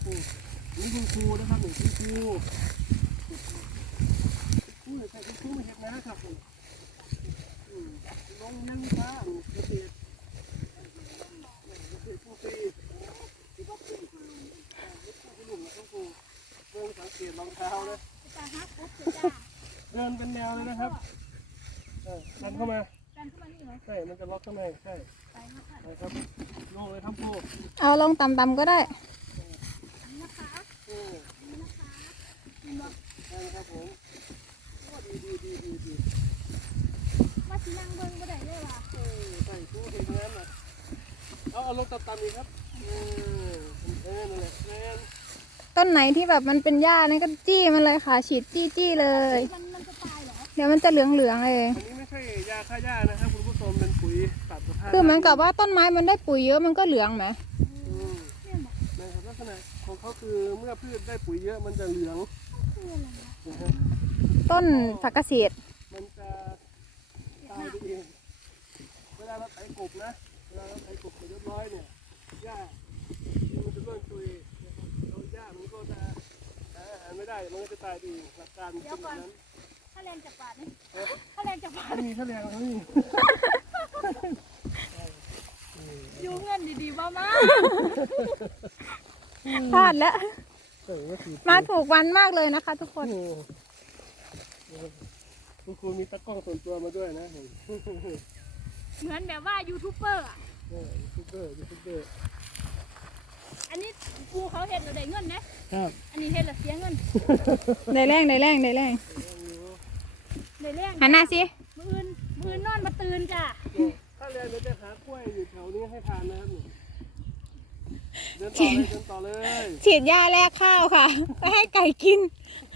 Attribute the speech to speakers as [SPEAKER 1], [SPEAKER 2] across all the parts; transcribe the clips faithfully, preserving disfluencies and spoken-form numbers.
[SPEAKER 1] นี่คุณครูนะครับหนึ่งคุณครูครูใส่คุณครูมาเห็นนะครับลงนั่งฟ้าเกษตรเกษตรผู้ปีที่ก็เป็นคุณลุงคุณลุงคุณครูเดินสังเกตรองเท้านะเดินเป็นแนวเลยนะครับดันเข้ามาใช่มันจะล็อกข้างในใช่ใช่ครับโล่เลยทำโล่
[SPEAKER 2] เอาลงต่ำๆก็ได้
[SPEAKER 1] นะคะใช่ครับผมดีดีดีดีดี
[SPEAKER 3] มาสินั่งเบิ้งบ่ได้เลยว่ะ
[SPEAKER 1] เออใส่ผู้เห็นงานนะเอาเอาลงต่ำๆอีกครับเออเออนั่นแหละแน่น
[SPEAKER 2] ต้นไหนที่แบบมันเป็นหญ้านี่ก็จี้มันเลยค่ะฉีดจี้จี้เลย
[SPEAKER 3] มันมันจะตายเหรอ
[SPEAKER 2] เดี๋ยวมันจะเหลืองเหลืองเลย
[SPEAKER 1] อันนี้ไม่ใช่ยาฆ่าหญ้านะครับคุณผู้ชมเป็นปุ๋ยปรับสภาพ
[SPEAKER 2] คือเหมือนกับว่าต้นไม้มันได้ปุ๋ยเยอะมันก็เหลืองไหม
[SPEAKER 1] นะครับลักษณะของเขาคือเมื่อพืชได้ปุ๋ยเยอะมันจะเหลือง
[SPEAKER 2] ต้นผักเกษตร
[SPEAKER 1] มันจะตายไปเองเวลาเราไถกบนะเวลาเราไถกบเรียบร้อยเนี่ยหญ้ามันจะร่วนตัวเองแล้วหญ้ามันก็จะหาอาหารไม่ได้มันก็จะตายไปเองหลักการเป็นแบบนั้น
[SPEAKER 3] ถ้าแรงจับปาดนี่ถ้าแรงจับปาด
[SPEAKER 1] ไม่มีถ้าแรงเขาไม่มี
[SPEAKER 3] ยูเงินดีๆบ้ามา
[SPEAKER 2] พลาดแล้วมาถูกวันมากเลยนะคะทุกคน
[SPEAKER 1] คุณครูมีตะกล้องส่วนตัวมาด้วยนะ
[SPEAKER 3] เหมือนแบบว่ายูทูบเบอร์อ่ะ
[SPEAKER 1] ยูทูบเบอร์ยูทูบเบอร์
[SPEAKER 3] อันนี้ครูเขาเห็นเราได้เงินนะครับอันนี้เห็นเราเสียเงิน
[SPEAKER 2] ได้แรงได้แรงได้แรง
[SPEAKER 3] ได้แรง
[SPEAKER 2] หันหน้าสิ
[SPEAKER 3] มือมือนอนมาตื่นจ้ะ
[SPEAKER 1] ถ้าแรงเดี๋ยวจะหากล้วยอยู่แถวนี้ให้ทานนะครับเดินต่อเลยเดินต่อเลย
[SPEAKER 2] ฉีดหญ้าแลกข้าวค่ะไปให้ไก่กิน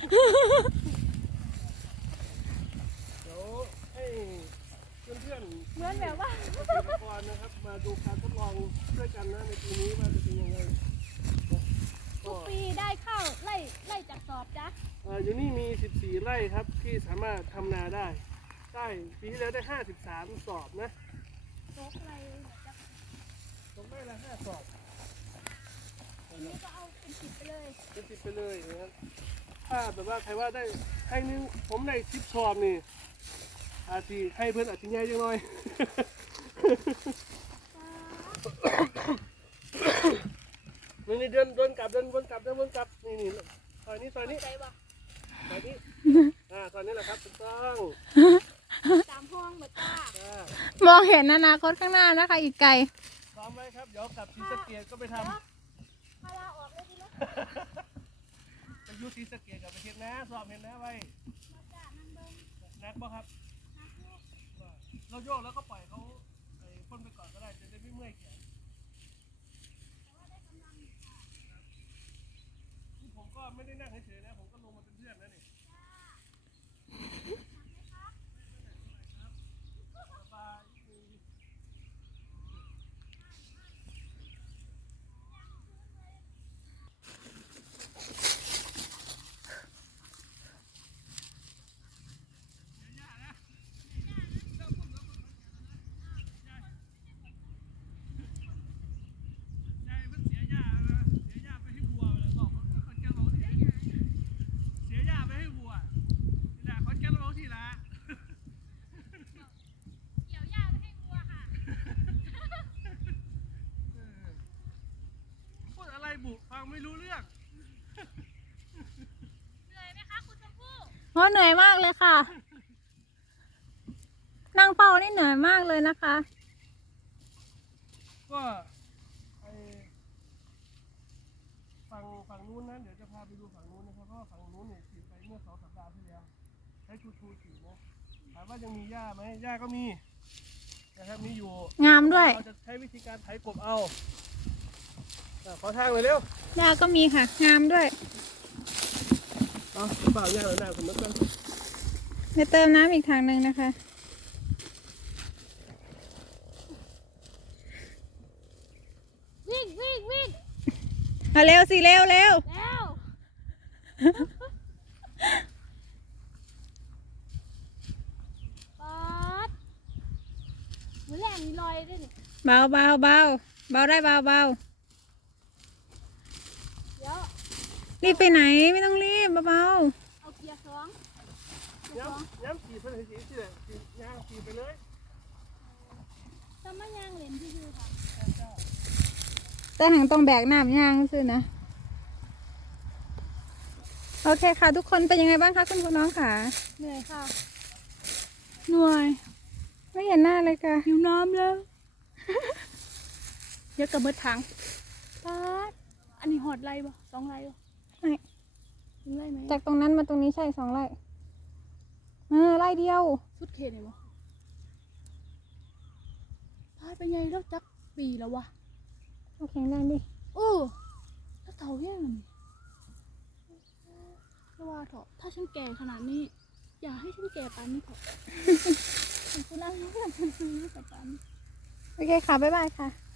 [SPEAKER 1] เดี๋ยวให้เพื่อนๆ
[SPEAKER 3] เหมือนแบบว่า
[SPEAKER 1] เกษตรกรนะครับมาดูการทดลองด้วยกันนะในปีนี้ว่าจะเป็นยังไง
[SPEAKER 3] ทุกปีได้ข้าวไล่ไล่จากสอบจ้ะ
[SPEAKER 1] อยู่นี่มีสิบสี่ไร่ครับที่สามารถทำนาได้ได้ปีที่แล้วได้ห้าสิบสามสอบนะ
[SPEAKER 3] ตกอะไร
[SPEAKER 1] ตกได้ละห้าสอบ
[SPEAKER 3] นี่ก็เอาเป็นสิบไปเลย
[SPEAKER 1] เป็นสิบไปเลยนะครับถ้าแบบว่าใครว่าได้ให้นึงผมได้สิบสอบนี่อาทีให้เพื่อนอาทิตย์ใหญ่จังหน่อยนี่นี่เดินเดินกลับเดินวนกลับเดินวนกลับนี่นี่ซอยนี้ซอยนี้ซอยนี้อ่าซอยนี้แหละครับถูกต้อง
[SPEAKER 3] ตามห้องหมดจ้
[SPEAKER 2] ามองเห็นอนาคตข้างหน้านะคะอีกไกล
[SPEAKER 1] พร้อมไหมครับเดี๋ยวกลับศรีสะเกษก็ไปทำ
[SPEAKER 3] พาราออกเลยดีไหม
[SPEAKER 1] ไปยูศรีสะเกษกับไปเห็นนะสอบเห็นนะไว้นักบ่ครับเราโยกแล้วก็ปล่อยเขาไปพ่นไปก่อนก็ได้จะได้ไม่เมื่อยแขนผมก็ไม่ได้นั่งเฉยๆนะผมก็ลงมาเป็นเพื่อนนะนี่ฟังไม่รู้เรื่อง
[SPEAKER 3] เหนื่อยไหมคะคุณชมพู่
[SPEAKER 2] โอ้เหนื่อยมากเลยค่ะนั่งเฝ้านี่เหนื่อยมากเลยนะคะ
[SPEAKER 1] ก็ไอฝั่งฝั่งนู้นนะเดี๋ยวจะพาไปดูฝั่งนู้นนะครับเพราะฝั่งนู้นเนี่ยฉีดไปเมื่อสองสัปดาห์ที่แล้วใช้ชูชูฉีดนะถามว่ายังมีหญ้าไหมหญ้าก็มีนะครับมีอยู่
[SPEAKER 2] งามด้วย
[SPEAKER 1] เราจะใช้วิธีการไถกบเอาขอทางเลยเร็ว
[SPEAKER 2] หญ้าก็มีค่ะงามด้วย
[SPEAKER 1] เอาเปล่าหญ้าหน้าผมนักกัน
[SPEAKER 2] ไปเติมน้ำอีกทางหนึ่งนะคะ
[SPEAKER 3] วิ่งวิ่งวิ่ง
[SPEAKER 2] มาเร็วสิเร็วเร็ว
[SPEAKER 3] เร็วปัดมือแรงมีรอยด้วยนี่
[SPEAKER 2] เบาเบาเบาเบาได้เบาเบา
[SPEAKER 3] เดี๋ยว
[SPEAKER 2] รีบไปไหนไม่ต้องรีบเบา
[SPEAKER 3] เอาเกียร์สองเกียร์
[SPEAKER 1] ย้
[SPEAKER 3] สอง
[SPEAKER 1] ำย้ำขี่เพื่อนขี่ที่ไหนขี่ย่างขี่ไปเลย
[SPEAKER 3] ถ้าไม่ย่างเลนที่คือค่ะ
[SPEAKER 2] ๆแต่หังต้องแบกน้ำย่างซื่อนะโอเคค่ะ ทุกคนเป็นยังไงบ้างคะคุณคุณน้องค่ะ
[SPEAKER 3] เหนื่อยค่ะ
[SPEAKER 2] เหนื่อยไม่เห็นหน้าเลยค่ะ
[SPEAKER 3] หิวน้ำแล้วเดี๋ยวกระเบิดถังปาดอันนี้หอดไรบ่สองไรบ่
[SPEAKER 2] ไม่
[SPEAKER 3] ถึงไรไหม
[SPEAKER 2] จากตรงนั้นมาตรงนี้ใช่สองไร่เออไร่เดียว
[SPEAKER 3] สุดเขตเลยบ่พาดไปไงแล้วจักปีแล้ววะ
[SPEAKER 2] โอเคแรงดิ
[SPEAKER 3] เออแล้วเท่าแย่งเลยแล้วว่าเถอะถ้าฉันแก่ขนาดนี้ อย่าให้ฉันแก่ปานนี้เถอะฉันกูนั่งนั่งฉันซื้อแต่ปานนี้
[SPEAKER 2] โอเคค่ะบ๊ายบายค่ะ